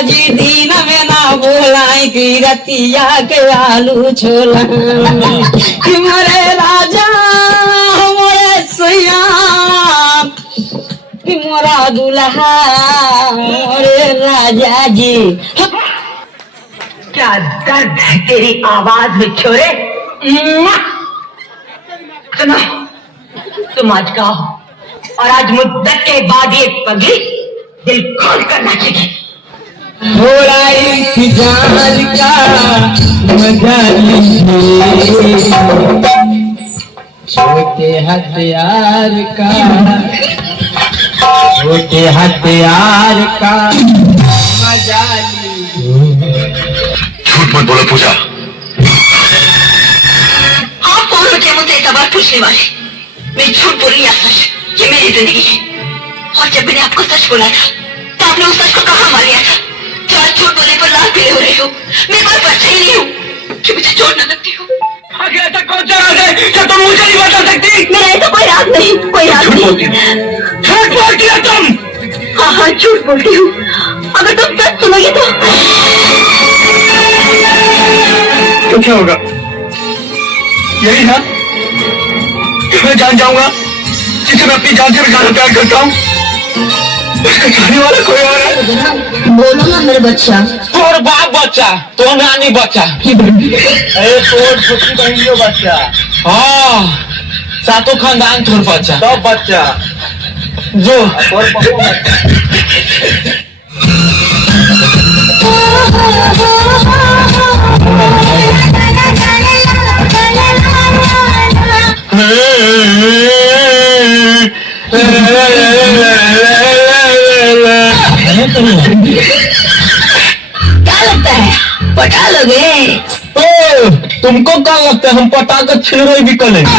जी दीन में ना बोलाई की रतिया के आलू छोला कि मोरे राजा मोरे सैया कि मोरा दुल्हा मोरे राजा जी। क्या दर्द है तेरी आवाज में छोरे। सुनो, तुम आज गाओ और आज मुद्दत के बाद ये पगली दिल खोल कर नाचेगी। थोड़ा इंतजार का मजा लीजिए, छोटे हथियार का मजा लीजिए। झूठ मत बोलो पूजा। आप कौन होते मुझे एक बार पूछने वाले। मैं झूठ बोली या सच, ये मेरी जिंदगी है। और जब मैंने आपको सच बोला था तो आपने उस सच को कहाँ मान लिया था। जो आज झूठ बोलने पर लाल पीले हो रहे हो। मैं कोई बच्चा ही नहीं हूँ कि मुझे छोड़ न सकती हो। आगे ऐसा कौन सा राज है जो तुम मुझे नहीं बता सकती? मेरा ऐसा कोई राज नहीं, कोई राज नहीं। झूठ बोलती हो तुम। हाँ हाँ झूठ बोलती हूँ। अगर तुम सच सुनोगे तो क्या होगा? यही ना कि मैं जान जाऊंगा जिसे मैं अपनी जान से भी ज्यादा प्यार करता हूँ। उसका चाहने वाला कोई और है। बोलो ना मेरे बच्चा। तोर बाप बच्चा, तो नानी बच्चा। अरे तोर छोटी बहनियों बच्चा। हाँ, सातों खानदान तोर बच्चा। सब बच्चा जो और बहू बच्चा। क्या लगता है पटा लोगे? तुमको क्या लगता है हम पटाखा छिड़ रही भी करेंगे?